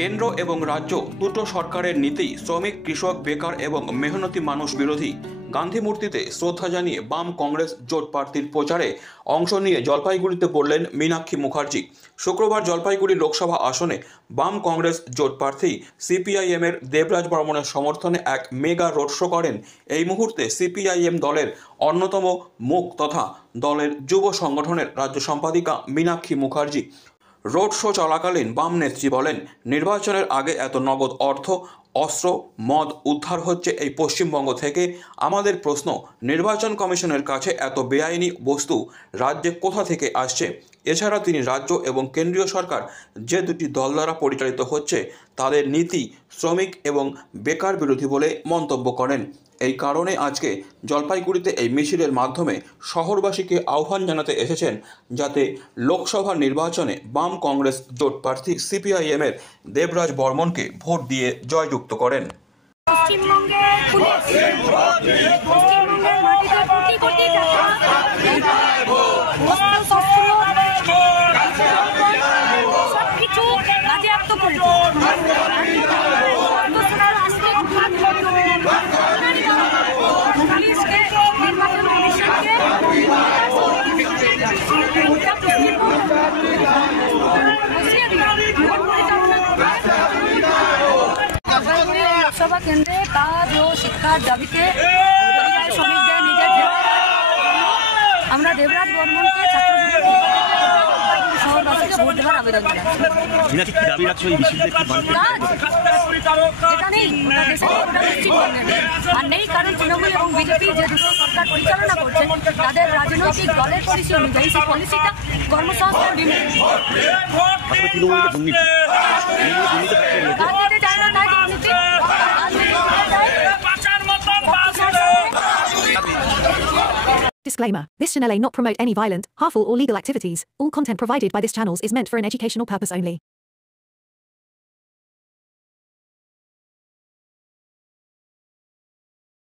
কেন্দ্র এবং রাজ্য দুটো সরকারের নীতি শ্রমিক, কৃষক, বেকার এবং মেহনতি মানুষ বিরোধী। গান্ধী মূর্তিতে শ্রদ্ধা জানিয়ে বাম কংগ্রেস জোট প্রার্থীর প্রচারে অংশ নিয়ে জলপাইগুড়িতে বললেন মীনাক্ষী মুখার্জি। শুক্রবার জলপাইগুড়ি লোকসভা আসনে বাম কংগ্রেস জোট প্রার্থী সিপিআইএমের দেবরাজ বর্মনের সমর্থনে এক মেগা রোড শো করেন। এই মুহূর্তে সিপিআইএম দলের অন্যতম মুখ তথা দলের যুব সংগঠনের রাজ্য সম্পাদিকা মীনাক্ষী মুখার্জি। রোড শো চলাকালীন বাম নেত্রী বলেন, নির্বাচনের আগে এত নগদ অর্থ, অস্ত্র, মদ উদ্ধার হচ্ছে এই পশ্চিমবঙ্গ থেকে। আমাদের প্রশ্ন, নির্বাচন কমিশনের কাছে এত বেআইনি বস্তু রাজ্যে কোথা থেকে আসছে? এছাড়া তিনি রাজ্য এবং কেন্দ্রীয় সরকার যে দুটি দল দ্বারা পরিচালিত হচ্ছে তাদের নীতি শ্রমিক এবং বেকার বিরোধী বলে মন্তব্য করেন। এই কারণে আজকে জলপাইগুড়িতে এই মিছিলের মাধ্যমে শহরবাসীকে আহ্বান জানাতে এসেছেন যাতে লোকসভা নির্বাচনে বাম কংগ্রেস জোট প্রার্থী সিপিআইএমের দেবরাজ বর্মনকে ভোট দিয়ে জয়যুক্ত করেন। लोकसभा केंद्रे का जो शिक्षा दाबीते श्रमिकদের নিজের আমরা দেবরাজ বর্মনকে শহরবাসীকে ভোট দেওয়ার আবেদন জানাচ্ছি। এটা নেই আর নেই, কারণ তৃণমূল এবং বিজেপি যে দুটো সরকার পরিচালনা করছে তাদের রাজনৈতিক দলের পলিসি অনুযায়ী সেই পলিসিটা কর্মসংস্থান Disclaimer. This channel may not promote any violent, harmful or legal activities. All content provided by this channel is meant for an educational purpose only.